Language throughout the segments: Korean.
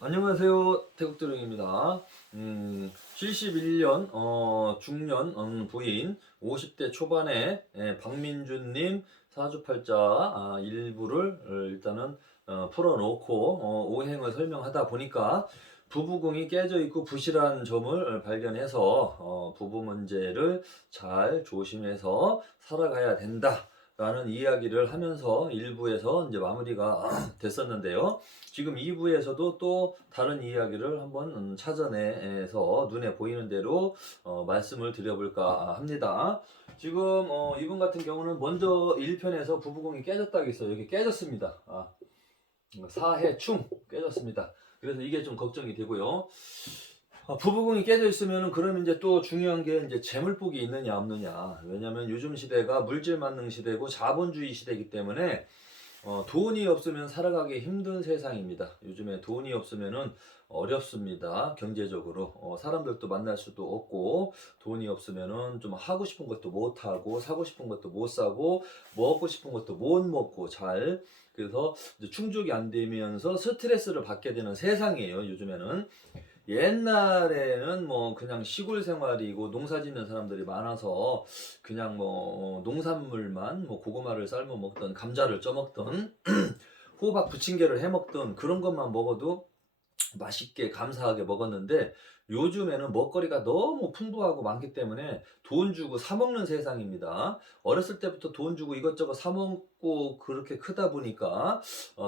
안녕하세요. 태국드릉입니다. 71년 중년 부인 50대 초반에 박민준님 사주팔자 일부를 일단은 풀어놓고 오행을 설명하다 보니까 부부궁이 깨져 있고 부실한 점을 발견해서 부부 문제를 잘 조심해서 살아가야 된다. 라는 이야기를 하면서 1부에서 이제 마무리가 됐었는데요. 지금 2부에서도 또 다른 이야기를 한번 찾아내서 눈에 보이는 대로 말씀을 드려볼까 합니다. 지금 이분 같은 경우는 먼저 1편에서 부부궁이 깨졌다고 했어요. 여기 깨졌습니다. 사해충 깨졌습니다. 그래서 이게 좀 걱정이 되고요. 부부궁이 깨져 있으면 그러면 이제 또 중요한 게 이제 재물복이 있느냐 없느냐. 왜냐면 요즘 시대가 물질 만능 시대고 자본주의 시대이기 때문에 돈이 없으면 살아가기 힘든 세상입니다. 요즘에 돈이 없으면은 어렵습니다. 경제적으로 사람들도 만날 수도 없고 돈이 없으면은 좀 하고 싶은 것도 못 하고 사고 싶은 것도 못 사고 먹고 싶은 것도 못 먹고 잘 그래서 이제 충족이 안 되면서 스트레스를 받게 되는 세상이에요. 요즘에는 옛날에는 뭐 그냥 시골 생활이고 농사 짓는 사람들이 많아서 그냥 뭐 농산물만 뭐 고구마를 삶아 먹던 감자를 쪄 먹던 호박 부침개를 해 먹던 그런 것만 먹어도 맛있게 감사하게 먹었는데 요즘에는 먹거리가 너무 풍부하고 많기 때문에 돈 주고 사 먹는 세상입니다. 어렸을 때부터 돈 주고 이것저것 사 먹고 그렇게 크다 보니까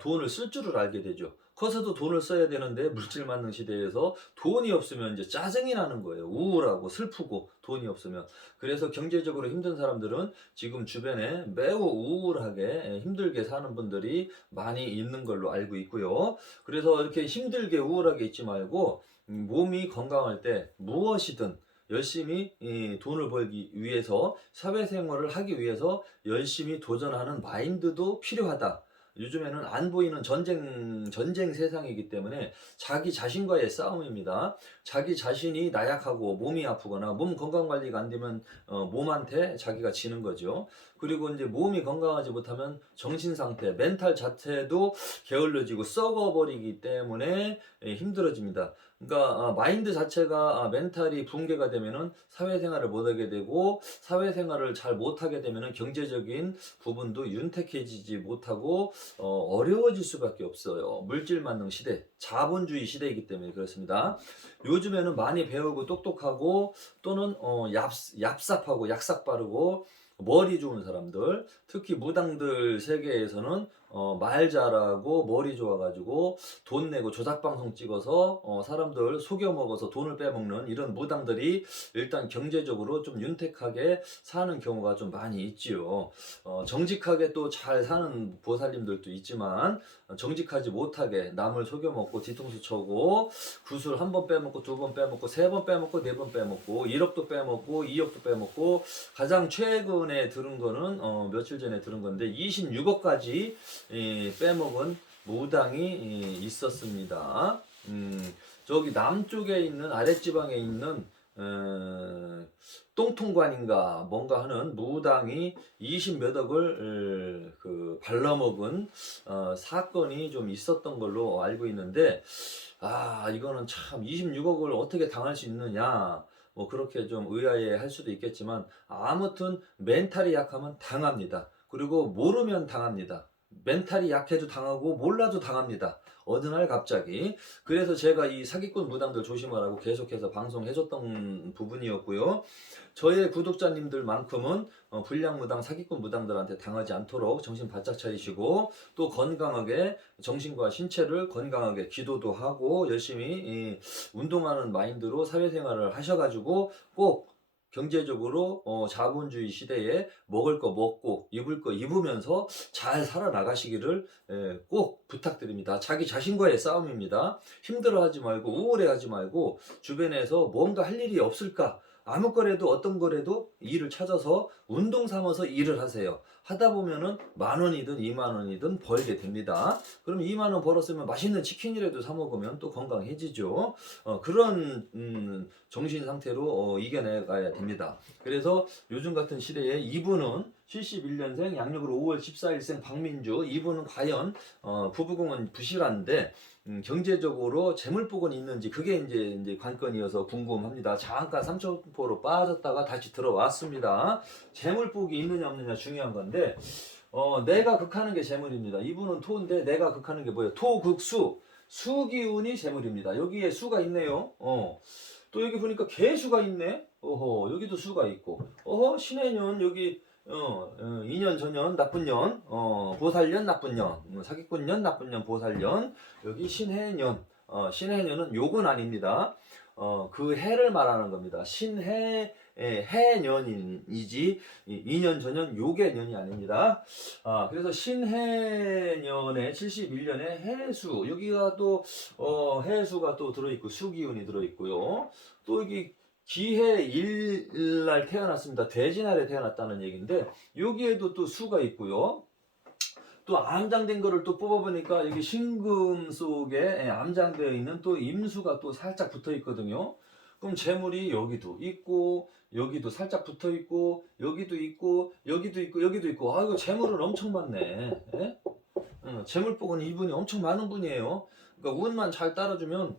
돈을 쓸 줄을 알게 되죠. 커서도 돈을 써야 되는데 물질 만능 시대에서 돈이 없으면 이제 짜증이 나는 거예요. 우울하고 슬프고 돈이 없으면. 그래서 경제적으로 힘든 사람들은 지금 주변에 매우 우울하게 힘들게 사는 분들이 많이 있는 걸로 알고 있고요. 그래서 이렇게 힘들게 우울하게 있지 말고 몸이 건강할 때 무엇이든 열심히 돈을 벌기 위해서 사회생활을 하기 위해서 열심히 도전하는 마인드도 필요하다. 요즘에는 안 보이는 전쟁 세상이기 때문에 자기 자신과의 싸움입니다. 자기 자신이 나약하고 몸이 아프거나 몸 건강 관리가 안 되면 몸한테 자기가 지는 거죠. 그리고 이제 몸이 건강하지 못하면 정신 상태, 멘탈 자체도 게을러지고 썩어버리기 때문에 힘들어집니다. 그러니까 마인드 자체가 멘탈이 붕괴가 되면은 사회생활을 못하게 되고 사회생활을 잘 못하게 되면은 경제적인 부분도 윤택해지지 못하고 어려워질 수밖에 없어요. 물질 만능 시대, 자본주의 시대이기 때문에 그렇습니다. 요즘에는 많이 배우고 똑똑하고 또는 얍삽하고 약삭 빠르고 머리 좋은 사람들, 특히 무당들 세계에서는 말 잘하고 머리 좋아가지고 돈 내고 조작 방송 찍어서 사람들 속여 먹어서 돈을 빼먹는 이런 무당들이 일단 경제적으로 좀 윤택하게 사는 경우가 좀 많이 있지요. 정직하게 또 잘 사는 보살님들도 있지만 정직하지 못하게 남을 속여 먹고 뒤통수 쳐고 구슬 한 번 빼먹고 두 번 빼먹고 세 번 빼먹고 네 번 빼먹고 1억도 빼먹고 2억도 빼먹고 가장 최근에 들은 거는 며칠 전에 들은 건데 26억까지 빼먹은 무당이 있었습니다. 저기 남쪽에 있는 아랫지방에 있는 똥통관인가 뭔가 하는 무당이 20 몇 억을 발라먹은 사건이 좀 있었던 걸로 알고 있는데 이거는 참 26억을 어떻게 당할 수 있느냐 뭐 그렇게 좀 의아해 할 수도 있겠지만 아무튼 멘탈이 약하면 당합니다. 그리고 모르면 당합니다. 멘탈이 약해도 당하고 몰라도 당합니다. 어느 날 갑자기. 그래서 제가 이 사기꾼 무당들 조심하라고 계속해서 방송해줬던 부분이었고요. 저의 구독자님들만큼은 불량 무당, 사기꾼 무당들한테 당하지 않도록 정신 바짝 차리시고 또 건강하게 정신과 신체를 건강하게 기도도 하고 열심히 운동하는 마인드로 사회생활을 하셔가지고 꼭 경제적으로 자본주의 시대에 먹을 거 먹고 입을 거 입으면서 잘 살아나가시기를 꼭 부탁드립니다. 자기 자신과의 싸움입니다. 힘들어하지 말고 우울해하지 말고 주변에서 뭔가 할 일이 없을까? 아무 거래도 어떤 거래도 일을 찾아서 운동 삼아서 일을 하세요. 하다 보면은 10,000원이든 20,000원이든 벌게 됩니다. 그럼 20,000원 벌었으면 맛있는 치킨이라도 사 먹으면 또 건강해지죠. 그런 정신 상태로 이겨내가야 됩니다. 그래서 요즘 같은 시대에 이분은 71년생 양력으로 5월 14일생 박민주 이분은 과연 부부궁은 부실한데 경제적으로 재물복은 있는지 그게 이제 관건이어서 궁금합니다. 잠깐 삼천포로 빠졌다가 다시 들어왔습니다. 재물복이 있느냐 없느냐 중요한 건데 내가 극하는 게 재물입니다. 이분은 토인데 내가 극하는 게 뭐예요? 토극수. 수기운이 재물입니다. 여기에 수가 있네요. 또 여기 보니까 개수가 있네. 여기도 수가 있고. 신해년 여기 2년 전년 나쁜 년, 보살년 나쁜 년, 사기꾼년 나쁜 년 보살년. 여기 신해년. 신해년은 욕은 아닙니다. 그 해를 말하는 겁니다. 해년이지 2년 전년 욕의 년이 아닙니다. 그래서 신해년에 71년에 해수 여기가 또 해수가 또 들어있고 수기운이 들어있고요. 또 여기 기해일날 태어났습니다. 돼지날에 태어났다는 얘기인데 여기에도 또 수가 있고요. 또 암장된 거를 또 뽑아보니까 여기 신금 속에 암장되어 있는 또 임수가 또 살짝 붙어 있거든요. 그럼 재물이 여기도 있고 여기도 살짝 붙어 있고 여기도 있고 여기도 있고 여기도 있고 이거 재물은 엄청 많네. 예? 재물복은 이분이 엄청 많은 분이에요. 그러니까 운만 잘 따라주면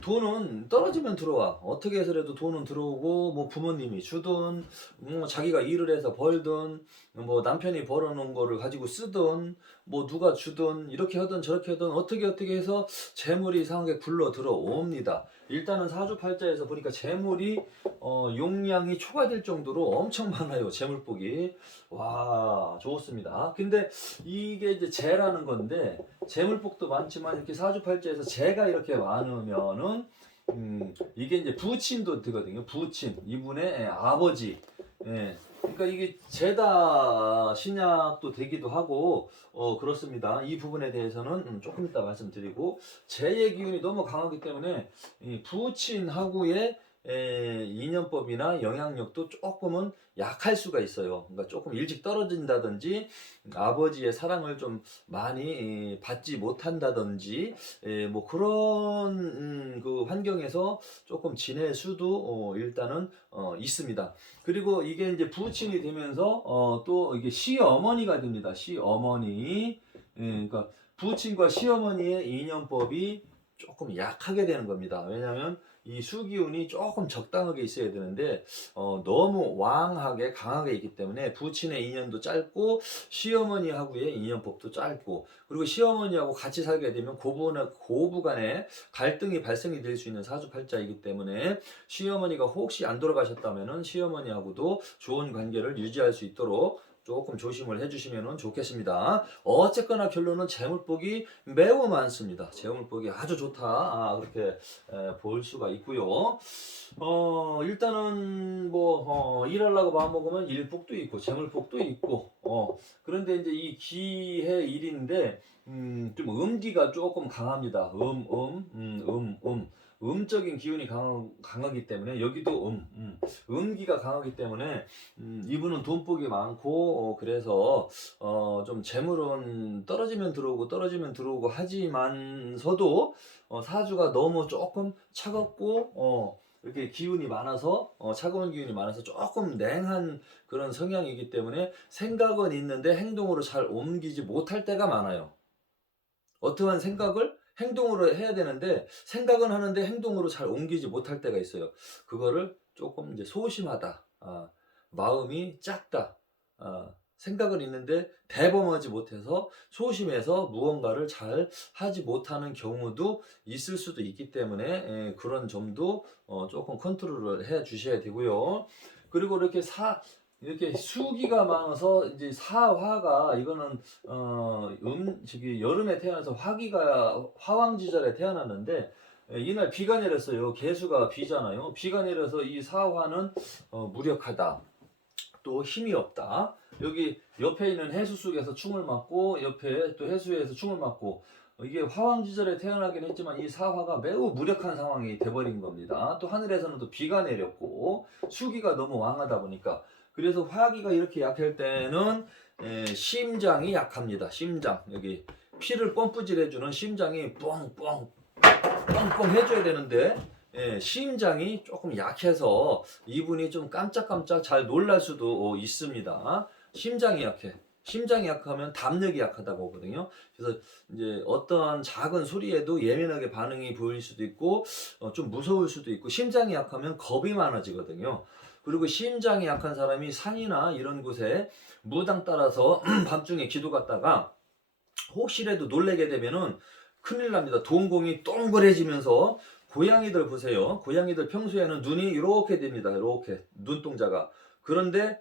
돈은 떨어지면 들어와. 어떻게 해서라도 돈은 들어오고 뭐 부모님이 주든 뭐 자기가 일을 해서 벌든 뭐 남편이 벌어놓은 거를 가지고 쓰든 뭐 누가 주든 이렇게 하든 저렇게 하든 어떻게 해서 재물이 이상하게 굴러 들어옵니다. 일단은 사주팔자에서 보니까 재물이 용량이 초과될 정도로 엄청 많아요. 재물복이. 와 좋습니다. 근데 이게 이제 재라는 건데 재물복도 많지만 이렇게 사주팔자에서 재가 이렇게 많으면은 이게 이제 부친도 되거든요. 부친 이분의 아버지. 그러니까 이게 재다 신약도 되기도 하고 그렇습니다. 이 부분에 대해서는 조금 이따 말씀드리고 재의 기운이 너무 강하기 때문에 이 부친하고의 인연법이나 영향력도 조금은 약할 수가 있어요. 그러니까 조금 일찍 떨어진다든지 아버지의 사랑을 좀 많이 받지 못한다든지 뭐 그런 그 환경에서 조금 지낼 수도 일단은 있습니다. 그리고 이게 이제 부친이 되면서 또 이게 시어머니가 됩니다. 시어머니. 그러니까 부친과 시어머니의 인연법이 조금 약하게 되는 겁니다. 왜냐하면 이 수기운이 조금 적당하게 있어야 되는데 너무 왕하게 강하게 있기 때문에 부친의 인연도 짧고 시어머니하고의 인연법도 짧고 그리고 시어머니하고 같이 살게 되면 고부간에 갈등이 발생이 될 수 있는 사주팔자이기 때문에 시어머니가 혹시 안 돌아가셨다면 시어머니하고도 좋은 관계를 유지할 수 있도록 조금 조심을 해주시면 좋겠습니다. 어쨌거나 결론은 재물복이 매우 많습니다. 재물복이 아주 좋다. 그렇게 볼 수가 있고요. 일단은 뭐 일하려고 마음먹으면 일복도 있고 재물복도 있고 그런데 이제 이 기해일인데 좀 음기가 조금 강합니다. 음적인 기운이 강하기 때문에 여기도 음기가 강하기 때문에 이분은 돈복이 많고 그래서 좀 재물은 떨어지면 들어오고 하지만서도 사주가 너무 조금 차갑고 이렇게 기운이 많아서 차가운 기운이 많아서 조금 냉한 그런 성향이기 때문에 생각은 있는데 행동으로 잘 옮기지 못할 때가 많아요. 어떠한 생각을 행동으로 해야 되는데 생각은 하는데 행동으로 잘 옮기지 못할 때가 있어요. 그거를 조금 이제 소심하다, 마음이 작다, 생각은 있는데 대범하지 못해서 소심해서 무언가를 잘 하지 못하는 경우도 있을 수도 있기 때문에 그런 점도 조금 컨트롤을 해 주셔야 되고요. 그리고 이렇게 수기가 많아서 이제 사화가 이거는 여름에 태어나서 화왕지절에 태어났는데 이날 비가 내렸어요. 개수가 비잖아요. 비가 내려서 이 사화는 무력하다. 또 힘이 없다. 여기 옆에 있는 해수 속에서 충을 맞고 옆에 또 해수에서 충을 맞고 이게 화왕지절에 태어나긴 했지만 이 사화가 매우 무력한 상황이 돼버린 겁니다. 또 하늘에서는 또 비가 내렸고 수기가 너무 왕하다 보니까 그래서 화기가 이렇게 약할 때는 심장이 약합니다. 심장 여기 피를 펌프질 해주는 심장이 뻥뻥 해줘야 되는데 심장이 조금 약해서 이분이 좀 깜짝깜짝 잘 놀랄 수도 있습니다. 심장이 약해. 심장이 약하면 담력이 약하다고 하거든요. 그래서 이제 어떠한 작은 소리에도 예민하게 반응이 보일 수도 있고 좀 무서울 수도 있고, 심장이 약하면 겁이 많아지거든요. 그리고 심장이 약한 사람이 산이나 이런 곳에 무당 따라서 밤중에 기도 갔다가 혹시라도 놀래게 되면은 큰일 납니다. 동공이 동그래지면서, 고양이들 보세요. 고양이들 평소에는 눈이 이렇게 됩니다. 이렇게 눈동자가. 그런데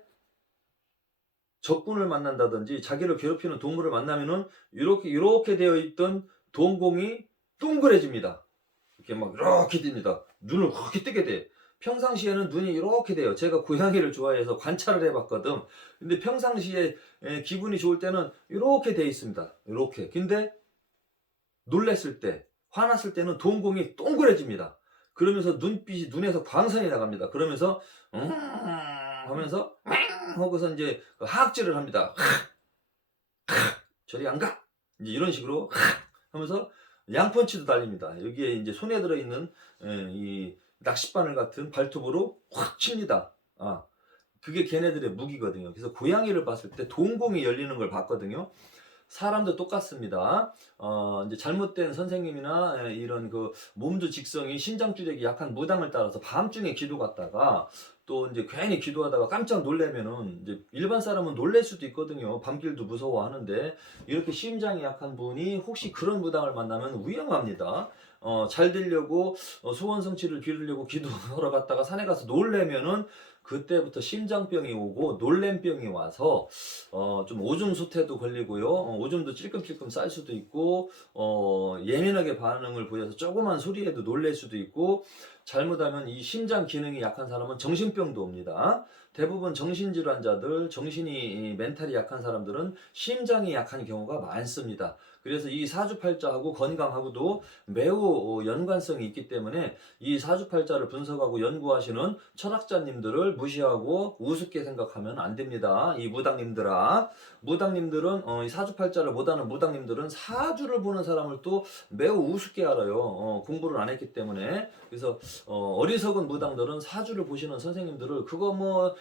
적군을 만난다든지 자기를 괴롭히는 동물을 만나면은 이렇게 되어 있던 동공이 동그래집니다. 이렇게 막 이렇게 됩니다. 눈을 그렇게 뜨게 돼. 평상시에는 눈이 이렇게 돼요. 제가 고양이를 좋아해서 관찰을 해봤거든. 근데 평상시에 기분이 좋을 때는 이렇게 돼 있습니다. 이렇게. 근데 놀랬을 때, 화났을 때는 동공이 동그래집니다. 그러면서 눈빛이, 눈에서 광선이 나갑니다. 그러면서 하면서 하고서 이제 하악질을 합니다. 저리 안 가! 이제 이런 식으로 하면서 양펀치도 달립니다. 여기에 이제 손에 들어있는 이 낚싯바늘 같은 발톱으로 확 칩니다. 그게 걔네들의 무기거든요. 그래서 고양이를 봤을 때 동공이 열리는 걸 봤거든요. 사람도 똑같습니다. 이제 잘못된 선생님이나 이런 그 몸도 직성이 신장주력이 약한 무당을 따라서 밤중에 기도 갔다가 또 이제 괜히 기도하다가 깜짝 놀래면은 이제 일반 사람은 놀랄 수도 있거든요. 밤길도 무서워하는데, 이렇게 심장이 약한 분이 혹시 그런 무당을 만나면 위험합니다. 잘 되려고 소원 성취를 빌으려고 기도하러 갔다가 산에 가서 놀래면은 그때부터 심장병이 오고 놀램병이 와서 좀 오줌 소태도 걸리고요. 오줌도 찔끔찔끔 쌀 수도 있고, 예민하게 반응을 보여서 조그만 소리에도 놀랄 수도 있고, 잘못하면 이 심장 기능이 약한 사람은 정신병도 옵니다. 대부분 정신질환자들, 정신이 멘탈이 약한 사람들은 심장이 약한 경우가 많습니다. 그래서 이 사주팔자하고 건강하고도 매우 연관성이 있기 때문에 이 사주팔자를 분석하고 연구하시는 철학자님들을 무시하고 우습게 생각하면 안 됩니다. 이 무당님들아, 무당님들은 이 사주팔자를 못하는 무당님들은 사주를 보는 사람을 또 매우 우습게 알아요. 공부를 안 했기 때문에. 그래서 어리석은 무당들은 사주를 보시는 선생님들을 그거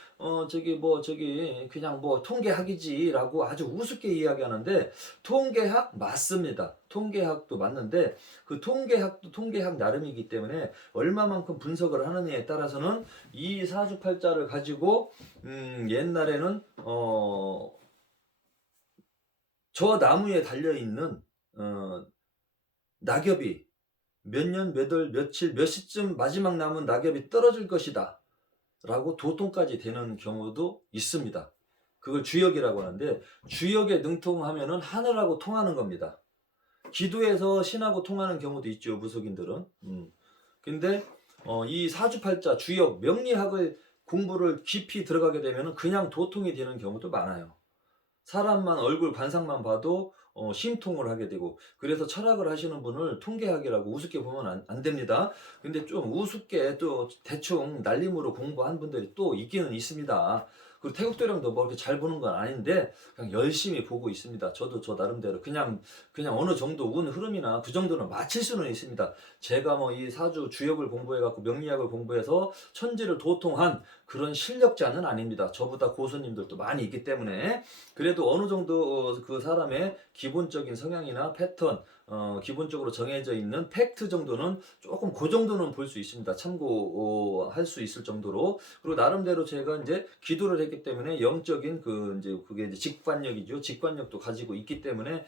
저기 그냥 통계학이지라고 아주 우습게 이야기하는데, 통계학 맞습니다. 통계학도 맞는데 그 통계학도 통계학 나름이기 때문에 얼마만큼 분석을 하느냐에 따라서는 이 사주팔자를 가지고 옛날에는 저 나무에 달려있는 낙엽이 몇 년, 몇 월, 며칠, 몇 시쯤 마지막 남은 낙엽이 떨어질 것이다 라고 도통까지 되는 경우도 있습니다. 그걸 주역이라고 하는데, 주역에 능통하면은 하늘하고 통하는 겁니다. 기도해서 신하고 통하는 경우도 있죠, 무속인들은. 근데 이 사주팔자 주역 명리학을 공부를 깊이 들어가게 되면 그냥 도통이 되는 경우도 많아요. 사람만 얼굴 관상만 봐도 심통을 하게 되고, 그래서 철학을 하시는 분을 통계학이라고 우습게 보면 안 됩니다. 근데 좀 우습게 또 대충 날림으로 공부한 분들이 또 있기는 있습니다. 그리고 태국도령도 뭐 이렇게 잘 보는 건 아닌데 그냥 열심히 보고 있습니다. 저도 저 나름대로 그냥 어느 정도 운 흐름이나 그 정도는 맞힐 수는 있습니다. 제가 뭐 이 사주 주역을 공부해 갖고 명리학을 공부해서 천지를 도통한 그런 실력자는 아닙니다. 저보다 고수님들도 많이 있기 때문에. 그래도 어느 정도 그 사람의 기본적인 성향이나 패턴, 기본적으로 정해져 있는 팩트 정도는 조금 그 정도는 볼 수 있습니다. 참고할 수 있을 정도로. 그리고 나름대로 제가 이제 기도를 했기 때문에 영적인 그게 이제 직관력이죠. 직관력도 가지고 있기 때문에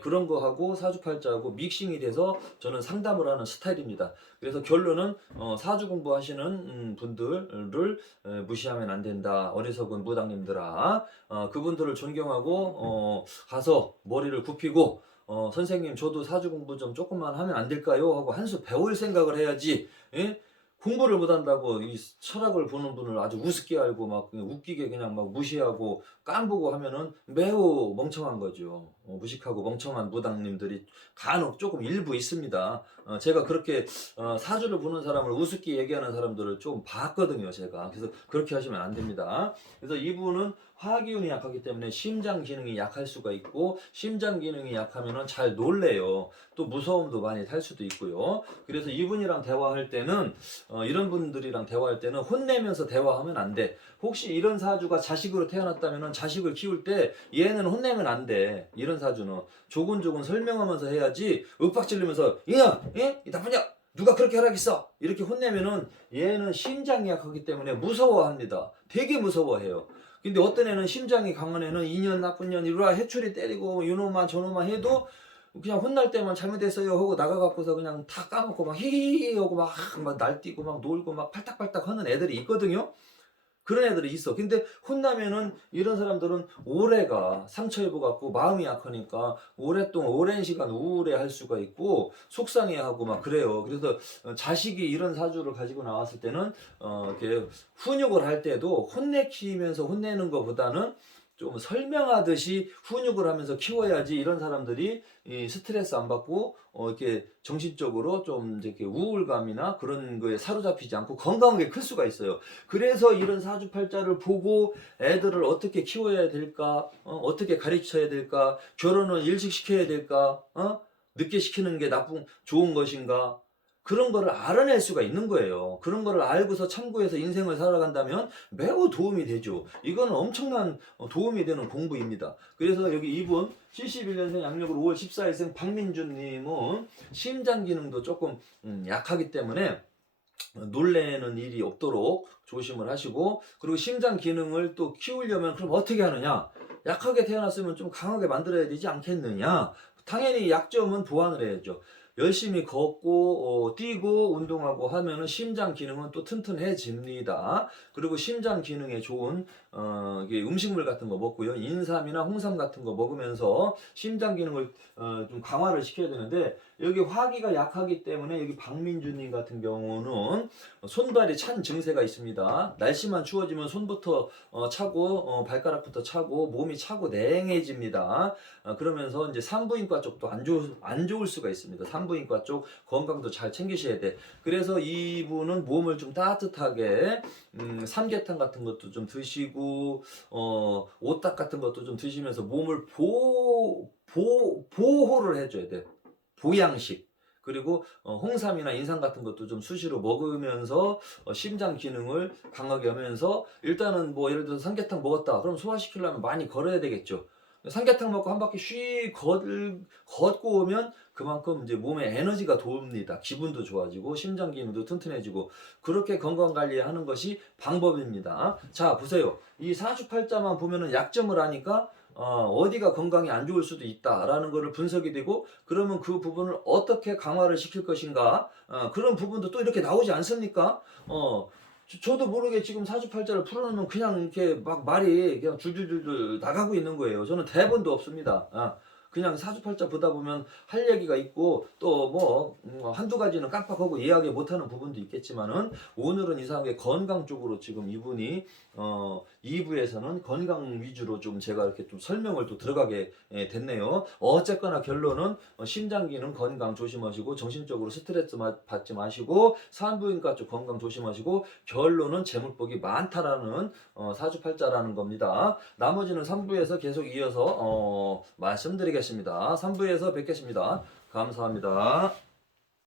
그런 거하고 사주팔자하고 믹싱이 돼서 저는 상담을 하는 스타일입니다. 그래서 결론은 사주 공부하시는 분들을 무시하면 안 된다. 어리석은 무당님들아, 그분들을 존경하고 가서 머리를 굽히고 선생님 저도 사주 공부 좀 조금만 하면 안 될까요? 하고 한 수 배울 생각을 해야지. 예? 공부를 못한다고 이 철학을 보는 분을 아주 우습게 알고 막 웃기게 그냥 막 무시하고 깐보고 하면은 매우 멍청한 거죠. 무식하고 멍청한 무당님들이 간혹 조금 일부 있습니다. 제가 그렇게 사주를 보는 사람을 우습게 얘기하는 사람들을 좀 봤거든요, 제가. 그래서 그렇게 하시면 안 됩니다. 그래서 이분은 화기운이 약하기 때문에 심장 기능이 약할 수가 있고, 심장 기능이 약하면은 잘 놀래요. 또 무서움도 많이 탈 수도 있고요. 그래서 이분이랑 대화할 때는 이런 분들이랑 대화할 때는 혼내면서 대화하면 안 돼. 혹시 이런 사주가 자식으로 태어났다면은 자식을 키울 때 얘는 혼내면 안 돼. 이런 사주는 조곤조곤 설명하면서 해야지, 윽박지르면서 야, 이 나쁘냐? 누가 그렇게 하라겠어? 이렇게 혼내면은 얘는 심장이 약하기 때문에 무서워합니다. 되게 무서워해요. 근데 어떤 애는 심장이 강한 애는 이년 나쁜 년 이리와 해초리 때리고 요놈아 저놈아 해도 그냥 혼날 때만 잘못했어요 하고 나가갖고서 그냥 다 까먹고 막 히히히 하고 막 날뛰고 막 놀고 막 팔딱팔딱 하는 애들이 있거든요. 그런 애들이 있어. 근데 혼나면은 이런 사람들은 오래가 상처 입어갖고 마음이 약하니까 오랫동안 오랜 시간 우울해할 수가 있고 속상해하고 막 그래요. 그래서 자식이 이런 사주를 가지고 나왔을 때는 이렇게 훈육을 할 때도 혼내키면서 혼내는 것보다는 좀 설명하듯이 훈육을 하면서 키워야지 이런 사람들이 이 스트레스 안 받고 이렇게 정신적으로 좀 이렇게 우울감이나 그런 거에 사로잡히지 않고 건강하게 클 수가 있어요. 그래서 이런 사주팔자를 보고 애들을 어떻게 키워야 될까, 어떻게 가르쳐야 될까, 결혼을 일찍 시켜야 될까, 늦게 시키는 게 좋은 것인가, 그런 거를 알아낼 수가 있는 거예요. 그런 거를 알고서 참고해서 인생을 살아간다면 매우 도움이 되죠. 이거는 엄청난 도움이 되는 공부입니다. 그래서 여기 이분 71년생 양력으로 5월 14일생 박민준님은 심장 기능도 조금 약하기 때문에 놀래는 일이 없도록 조심을 하시고, 그리고 심장 기능을 또 키우려면 그럼 어떻게 하느냐? 약하게 태어났으면 좀 강하게 만들어야 되지 않겠느냐? 당연히 약점은 보완을 해야죠. 열심히 걷고 뛰고 운동하고 하면은 심장 기능은 또 튼튼해집니다. 그리고 심장 기능에 좋은 이게 음식물 같은 거 먹고요. 인삼이나 홍삼 같은 거 먹으면서 심장 기능을 좀 강화를 시켜야 되는데, 여기 화기가 약하기 때문에 여기 박민주님 같은 경우는 손발이 찬 증세가 있습니다. 날씨만 추워지면 손부터 차고 발가락부터 차고 몸이 차고 냉해집니다. 그러면서 이제 산부인과 쪽도 안 좋을 수가 있습니다. 산부인과 쪽 건강도 잘 챙기셔야 돼. 그래서 이분은 몸을 좀 따뜻하게 삼계탕 같은 것도 좀 드시고 오딱 같은 것도 좀 드시면서 몸을 보호를 해줘야 돼. 보양식. 그리고 홍삼이나 인삼 같은 것도 좀 수시로 먹으면서 심장 기능을 강하게 하면서, 일단은 뭐 예를 들어서 삼계탕 먹었다 그럼 소화시키려면 많이 걸어야 되겠죠. 삼계탕 먹고 한 바퀴 걷고 오면 그만큼 이제 몸에 에너지가 돕니다. 기분도 좋아지고 심장 기능도 튼튼해지고, 그렇게 건강 관리하는 것이 방법입니다. 자, 보세요. 이 사주팔자만 보면은 약점을 아니까 어디가 건강이 안 좋을 수도 있다라는 것을 분석이 되고, 그러면 그 부분을 어떻게 강화를 시킬 것인가, 그런 부분도 또 이렇게 나오지 않습니까? 저도 모르게 지금 사주팔자를 풀어놓으면 그냥 이렇게 막 말이 그냥 줄줄줄줄 나가고 있는 거예요. 저는 대본도 없습니다. 그냥 사주팔자 보다 보면 할 얘기가 있고 또 뭐 한두 가지는 깜빡하고 이야기 못하는 부분도 있겠지만은, 오늘은 이상하게 건강 쪽으로 지금 이분이 2부에서는 건강 위주로 좀 제가 이렇게 좀 설명을 또 들어가게 됐네요. 어쨌거나 결론은 심장 기능 건강 조심하시고, 정신적으로 스트레스 받지 마시고, 산부인과 쪽 건강 조심하시고, 결론은 재물복이 많다라는 사주팔자라는 겁니다. 나머지는 3부에서 계속 이어서 말씀드리겠습니다. 3부에서 뵙겠습니다. 감사합니다.